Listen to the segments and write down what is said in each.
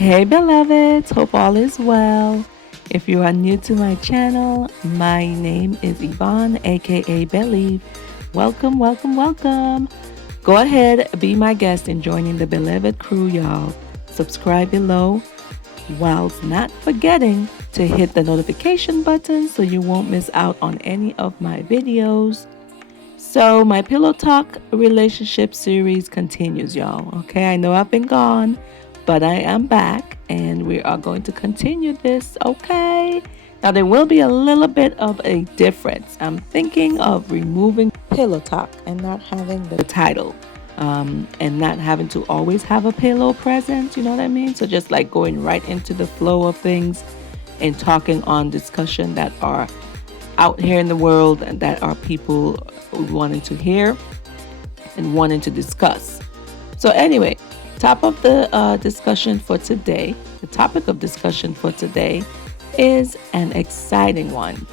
Hey Belleves, hope all is well. If you are new to my channel, my name is Yvonne, aka Belleve. Welcome, welcome, welcome. Go ahead, be my guest in joining the Beleved crew, y'all. Subscribe below, whilst not forgetting to hit the notification button so you won't miss out on any of my videos. So, my Pillow Talk relationship series continues, y'all. Okay, I know I've been gone, but I am back and we are going to continue this. Okay, now there will be a little bit of a difference. I'm thinking of removing Pillow Talk and not having the title. And not having to always have a pillow present, you know what I mean? So, just like going right into the flow of things and talking on discussion that are out here in the world and that are people wanting to hear and wanting to discuss. So, anyway, top of the discussion for today, the topic of discussion for today is an exciting one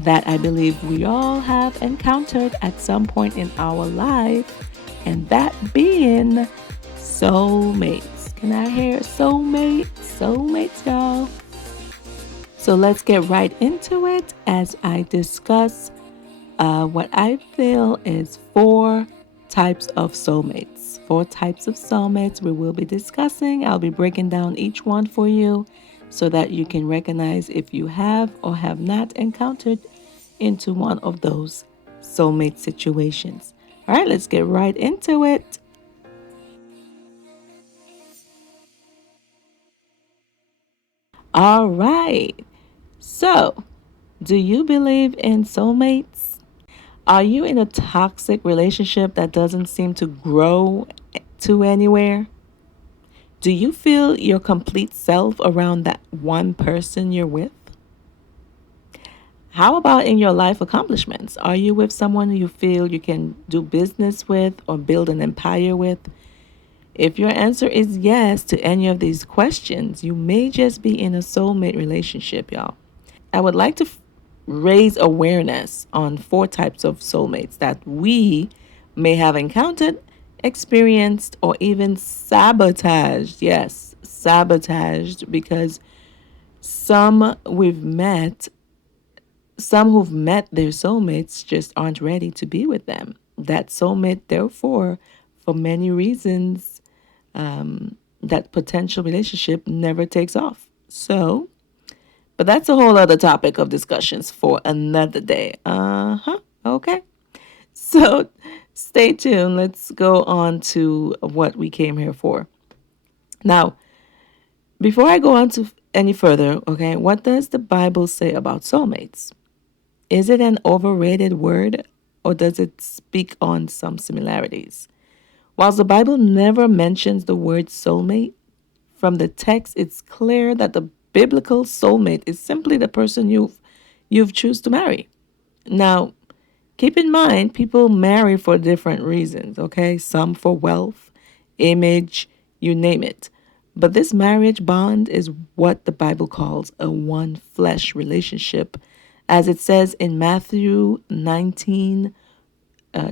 that I believe we all have encountered at some point in our life, and that being soulmates. Can I hear soulmate? Soulmates, y'all. So let's get right into it as I discuss what I feel is four types of soulmates. Four types of soulmates we will be discussing. I'll be breaking down each one for you so that you can recognize if you have or have not encountered into one of those soulmate situations. All right, let's get right into it. All right. So, do you believe in soulmates? Are you in a toxic relationship that doesn't seem to grow to anywhere? Do you feel your complete self around that one person you're with? How about in your life accomplishments? Are you with someone you feel you can do business with or build an empire with? If your answer is yes to any of these questions, you may just be in a soulmate relationship, y'all. I would like to raise awareness on four types of soulmates that we may have encountered, experienced, or even sabotaged. Yes, sabotaged because some we've met, some who've met their soulmates just aren't ready to be with them. That soulmate, therefore, for many reasons, that potential relationship never takes off. So, but that's a whole other topic of discussions for another day. Okay. So stay tuned. Let's go on to what we came here for. Now, before I go on to any further, okay, what does the Bible say about soulmates? Is it an overrated word or does it speak on some similarities? Whilst the Bible never mentions the word soulmate, from the text it's clear that the biblical soulmate is simply the person you've choose to marry. Now, keep in mind people marry for different reasons, okay? Some for wealth, image, you name it. But this marriage bond is what the Bible calls a one flesh relationship, as it says in Matthew 19,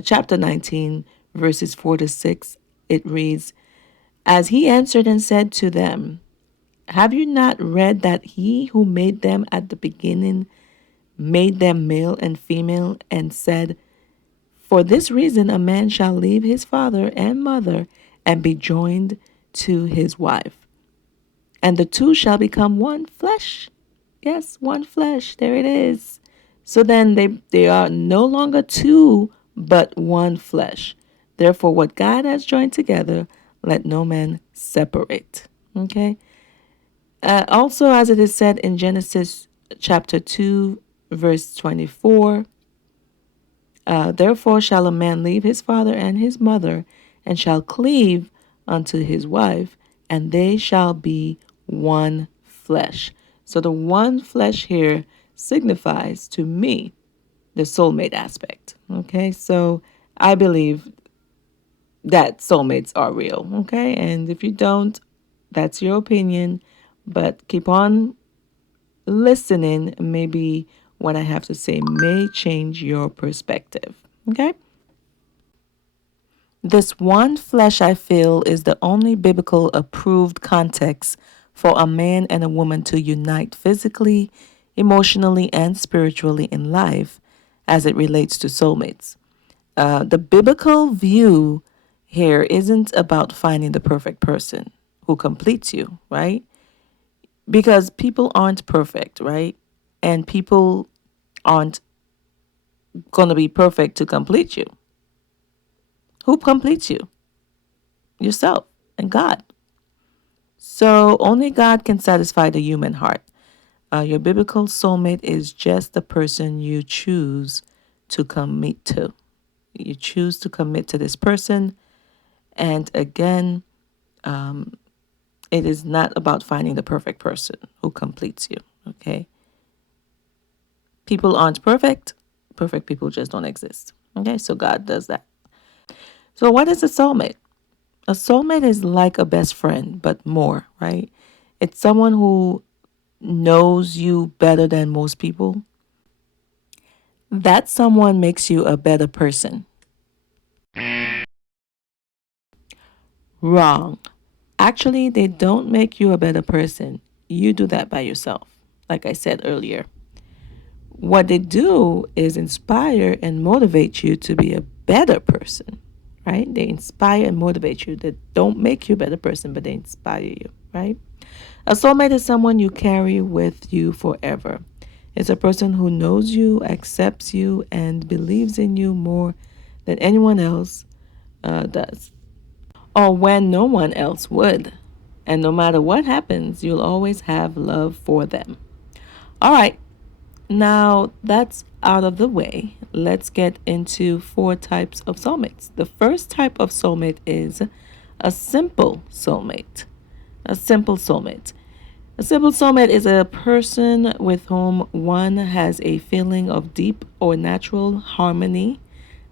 chapter 19, verses 4 to 6. It reads, as he answered and said to them, have you not read that he who made them at the beginning made them male and female, and said, for this reason a man shall leave his father and mother and be joined to his wife, and the two shall become one flesh. Yes, one flesh. There it is. So then they are no longer two, but one flesh. Therefore, what God has joined together, let no man separate. Okay. Also, as it is said in Genesis chapter 2, verse 24, therefore shall a man leave his father and his mother, and shall cleave unto his wife, and they shall be one flesh. So the one flesh here signifies to me the soulmate aspect. Okay, so I believe that soulmates are real. Okay, and if you don't, that's your opinion, but keep on listening. Maybe what I have to say may change your perspective. Okay. This one flesh, I feel, is the only biblical approved context for a man and a woman to unite physically, emotionally, and spiritually in life as it relates to soulmates. The biblical view here isn't about finding the perfect person who completes you, right? Because people aren't perfect, right? And people aren't going to be perfect to complete you. Who completes you? Yourself and God. So only God can satisfy the human heart. Your biblical soulmate is just the person you choose to commit to. You choose to commit to this person. And again, it is not about finding the perfect person who completes you. Okay. People aren't perfect. Perfect people just don't exist. Okay. So God does that. So what is a soulmate? A soulmate is like a best friend, but more, right? It's someone who knows you better than most people. That someone makes you a better person. Wrong. Actually, they don't make you a better person. You do that by yourself, like I said earlier. What they do is inspire and motivate you to be a better person, right? They inspire and motivate you. They don't make you a better person, but they inspire you, right? A soulmate is someone you carry with you forever. It's a person who knows you, accepts you, and believes in you more than anyone else does, or when no one else would. And no matter what happens, you'll always have love for them. All right, now that's out of the way. Let's get into 4 types of soulmates. The first type of soulmate is a simple soulmate. A simple soulmate. A simple soulmate is a person with whom one has a feeling of deep or natural harmony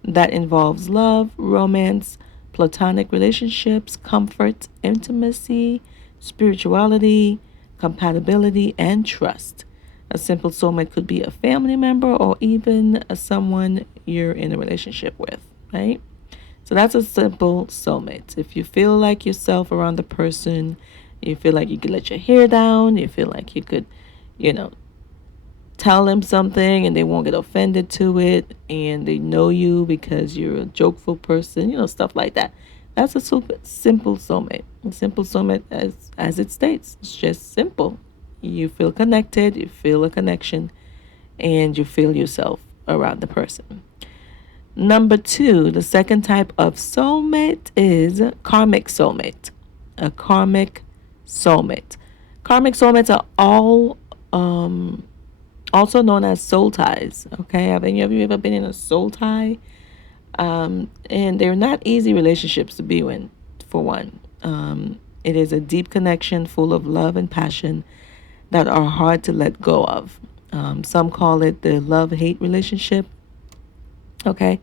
that involves love, romance, platonic relationships, comfort, intimacy, spirituality, compatibility, and trust. A simple soulmate could be a family member or even someone you're in a relationship with, right? So that's a simple soulmate. If you feel like yourself around the person, you feel like you could let your hair down, you feel like you could, you know, tell them something and they won't get offended to it, and they know you because you're a jokeful person, stuff like that. That's a super simple soulmate. A simple soulmate, as it states, it's just simple. You feel connected, you feel a connection, and you feel yourself around the person. Number 2, the second type of soulmate is karmic soulmate. A karmic soulmate. Karmic soulmates are all also known as soul ties. Okay, have any of you ever been in a soul tie? And they're not easy relationships to be in, for one. It is a deep connection full of love and passion that are hard to let go of. Some call it the love-hate relationship. Okay,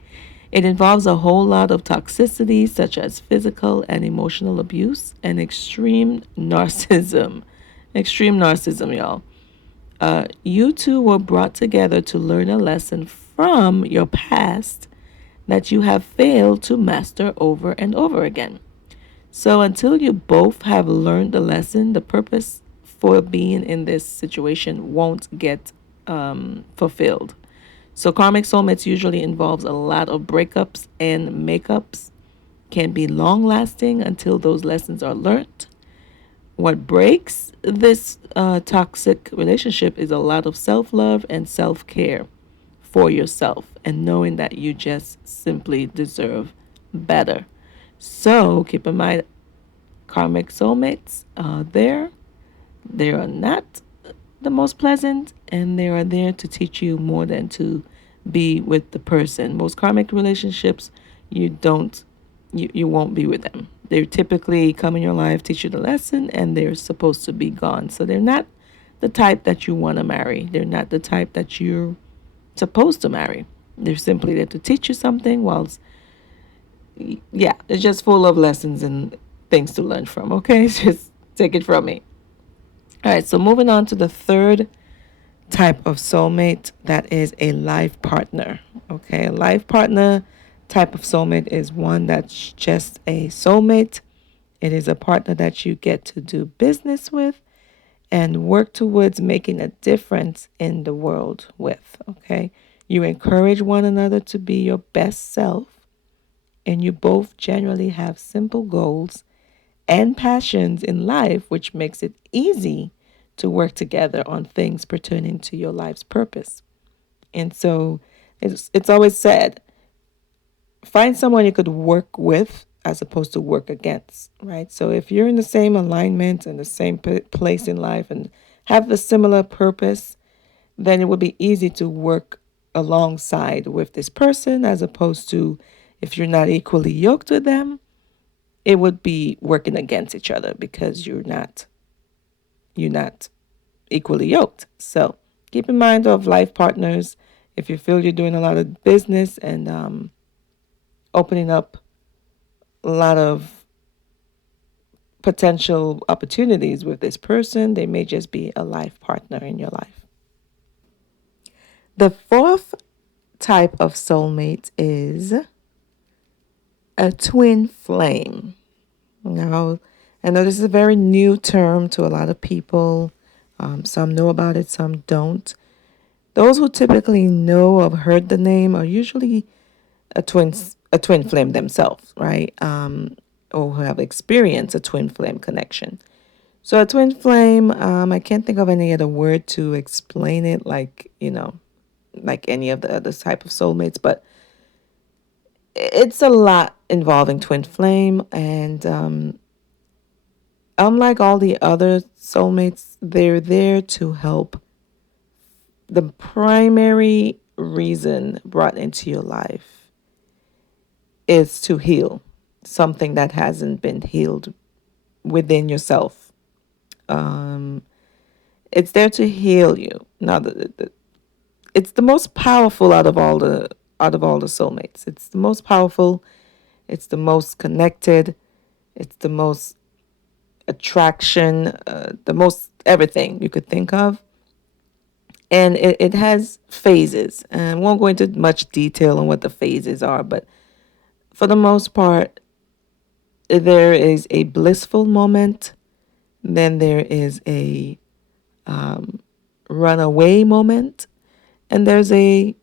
it involves a whole lot of toxicity, such as physical and emotional abuse and extreme narcissism. Extreme narcissism, y'all. You two were brought together to learn a lesson from your past that you have failed to master over and over again. So until you both have learned the lesson, the purpose for being in this situation won't get fulfilled. So karmic soulmates usually involves a lot of breakups and makeups, can be long lasting until those lessons are learned. What breaks this toxic relationship is a lot of self love and self care for yourself, and knowing that you just simply deserve better. So keep in mind, karmic soulmates are there. They are not the most pleasant, and they are there to teach you more than to be with the person. Most karmic relationships, you won't be with them. They typically come in your life, teach you the lesson, and they're supposed to be gone. So they're not the type that you want to marry. They're not the type that you're supposed to marry. They're simply there to teach you something, whilst, yeah, it's just full of lessons and things to learn from, okay? Just take it from me. All right, so moving on to the third type of soulmate, that is a life partner. Okay, a life partner type of soulmate is one that's just a soulmate. It is a partner that you get to do business with, and work towards making a difference in the world with. Okay. You encourage one another to be your best self, and you both generally have simple goals and passions in life, which makes it easy to work together on things pertaining to your life's purpose. And so it's always said, find someone you could work with as opposed to work against, right? So if you're in the same alignment and the same place in life and have the similar purpose, then it would be easy to work alongside with this person as opposed to if you're not equally yoked with them, it would be working against each other because you're not equally yoked. So keep in mind of life partners. If you feel you're doing a lot of business and opening up a lot of potential opportunities with this person, they may just be a life partner in your life. The fourth type of soulmate is a twin flame. Now, I know this is a very new term to a lot of people. Some know about it, some don't. Those who typically know or heard the name are usually a twin flame themselves, right? Or who have experienced a twin flame connection. So a twin flame, I can't think of any other word to explain it, like like any of the other type of soulmates, but it's a lot involving twin flame, and unlike all the other soulmates, they're there to help. The primary reason brought into your life is to heal something that hasn't been healed within yourself. Um, it's there to heal you. Now, it's the most powerful out of all the soulmates. It's the most powerful. It's the most connected. It's the most attraction. The most everything you could think of. And it has phases. And I won't go into much detail on what the phases are, but for the most part, there is a blissful moment. Then there is a runaway moment, and there's a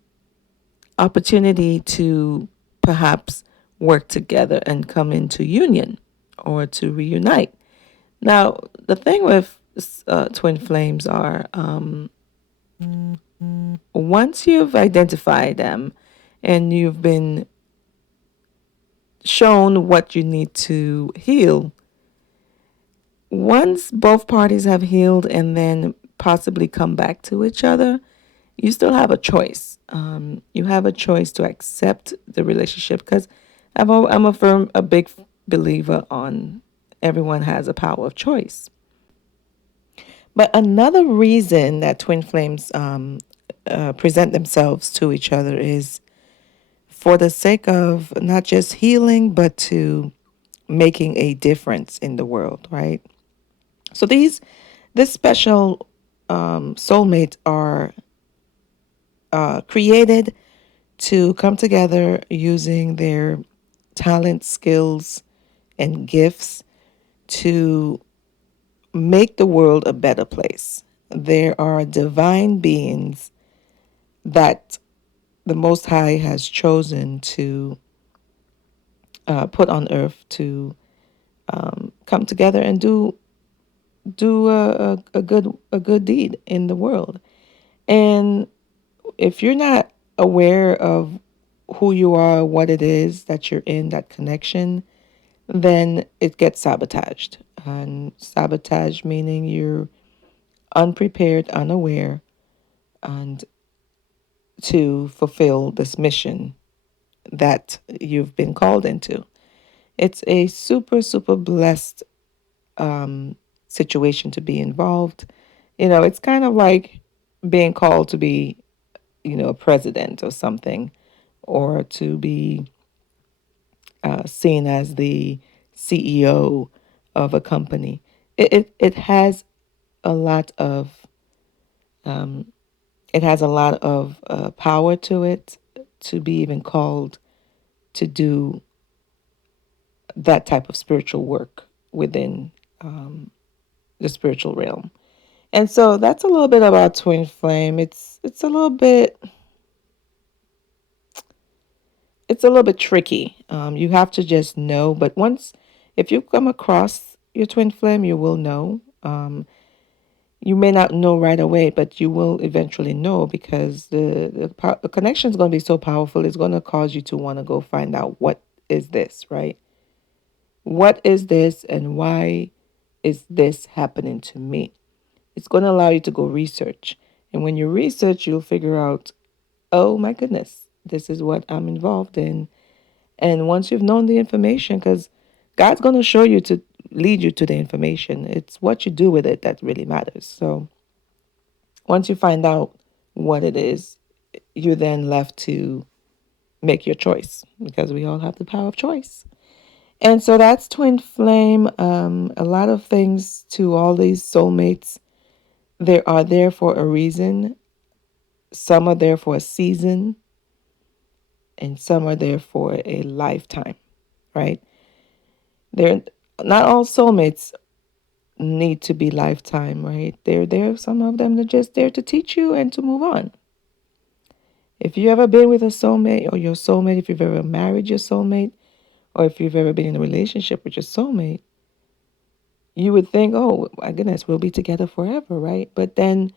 opportunity to perhaps work together and come into union or to reunite. Now, the thing with twin flames are once you've identified them and you've been shown what you need to heal, once both parties have healed and then possibly come back to each other, you still have a choice. You have a choice to accept the relationship because I'm a big believer on everyone has a power of choice. But another reason that twin flames present themselves to each other is for the sake of not just healing, but to making a difference in the world, right? So this special soulmates are created to come together using their talent, skills, and gifts to make the world a better place. There are divine beings that the Most High has chosen to put on earth to come together and do a good deed in the world. And if you're not aware of who you are, what it is that you're in, that connection, then it gets sabotaged. And sabotage meaning you're unprepared, unaware, and to fulfill this mission that you've been called into. It's a super, super blessed situation to be involved. It's kind of like being called to be, a president or something, or to be seen as the CEO of a company. It has a lot of power to it to be even called to do that type of spiritual work within the spiritual realm. And so that's a little bit about twin flame. It's a little bit tricky. You have to just know. But once, if you come across your twin flame, you will know. You may not know right away, but you will eventually know, because the connection is going to be so powerful. It's going to cause you to want to go find out, what is this, right? What is this, and why is this happening to me? It's going to allow you to go research. And when you research, you'll figure out, oh my goodness, this is what I'm involved in. And once you've known the information, because God's going to show you, to lead you to the information, it's what you do with it that really matters. So once you find out what it is, you're then left to make your choice, because we all have the power of choice. And so that's twin flame. A lot of things to all these soulmates. They are there for a reason. Some are there for a season, and some are there for a lifetime, right? They're not all soulmates need to be lifetime, right? They're there. Some of them are just there to teach you and to move on. If you've ever been with a soulmate, or your soulmate, if you've ever married your soulmate, or if you've ever been in a relationship with your soulmate, you would think, oh my goodness, we'll be together forever, right? But then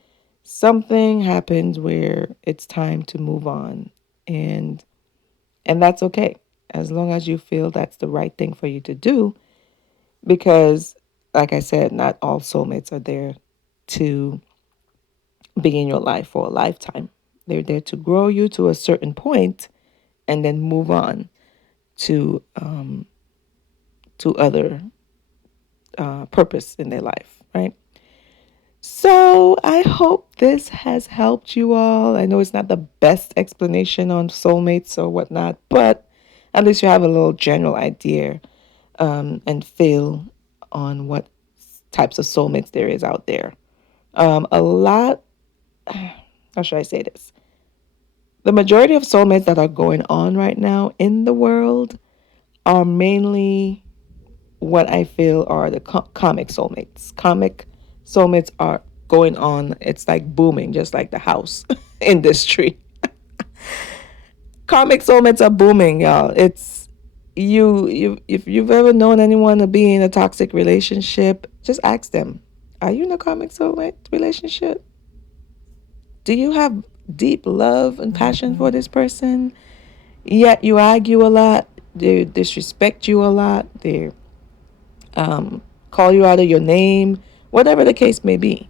something happens where it's time to move on. And that's okay, as long as you feel that's the right thing for you to do. Because, like I said, not all soulmates are there to be in your life for a lifetime. They're there to grow you to a certain point, and then move on to other purpose in their life, right? So I hope this has helped you all. I know it's not the best explanation on soulmates or whatnot, but at least you have a little general idea, and feel on what types of soulmates there is out there. A lot, how should I say this? The majority of soulmates that are going on right now in the world are mainly what I feel are the karmic soulmates. Karmic soulmates are going on. It's like booming, just like the house industry. Karmic soulmates are booming, y'all. It's if you've ever known anyone to be in a toxic relationship, just ask them, are you in a karmic soulmate relationship? Do you have deep love and passion for this person? Yet you argue a lot, they disrespect you a lot, they call you out of your name, whatever the case may be.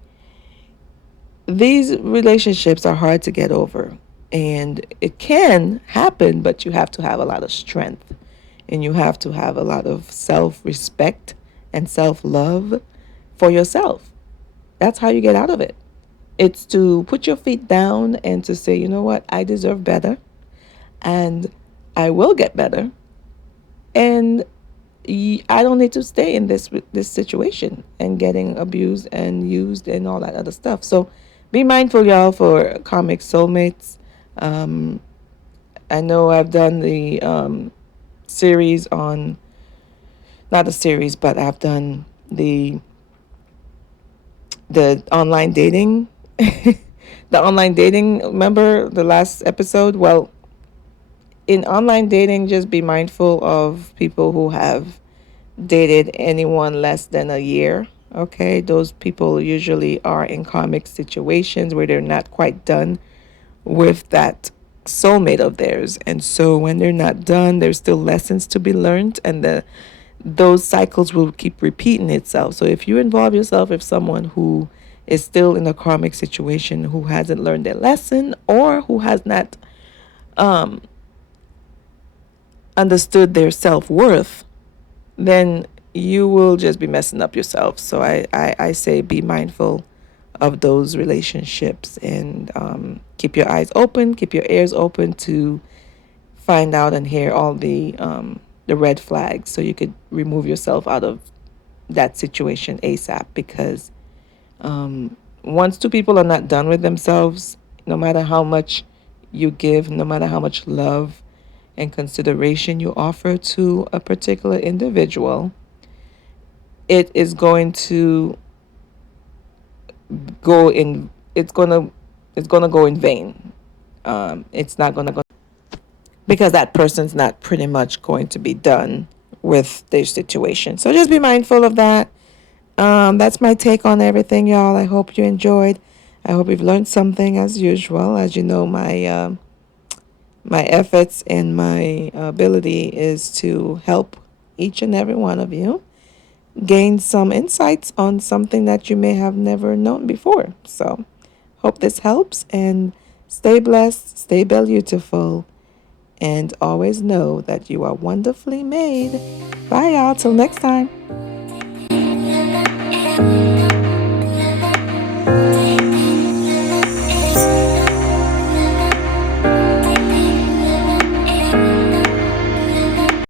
These relationships are hard to get over, and it can happen, but you have to have a lot of strength, and you have to have a lot of self-respect and self-love for yourself. That's how you get out of it. It's to put your feet down and to say, you know what, I deserve better, and I will get better, and I don't need to stay in this situation and getting abused and used and all that other stuff. So be mindful, y'all, for karmic soulmates. Um, I know I've done the series on, not a series, but I've done the online dating, the online dating. Remember the last episode? Well, in online dating, just be mindful of people who have dated anyone less than a year. Okay, those people usually are in karmic situations where they're not quite done with that soulmate of theirs. And so when they're not done, there's still lessons to be learned, and those cycles will keep repeating itself. So if you involve yourself with someone who is still in a karmic situation, who hasn't learned their lesson, or who has not understood their self-worth, then you will just be messing up yourself. So I say be mindful of those relationships, and keep your eyes open, keep your ears open to find out and hear all the red flags, so you could remove yourself out of that situation ASAP. Because once two people are not done with themselves, no matter how much you give, no matter how much love and consideration you offer to a particular individual, it is going to go in. It's gonna go in vain. It's not gonna go, because that person's not pretty much going to be done with their situation. So just be mindful of that. That's my take on everything, y'all. I hope you enjoyed. I hope you've learned something as usual. As you know, my efforts and my ability is to help each and every one of you gain some insights on something that you may have never known before. So, hope this helps, and stay blessed, stay beautiful, and always know that you are wonderfully made. Bye, y'all. Till next time.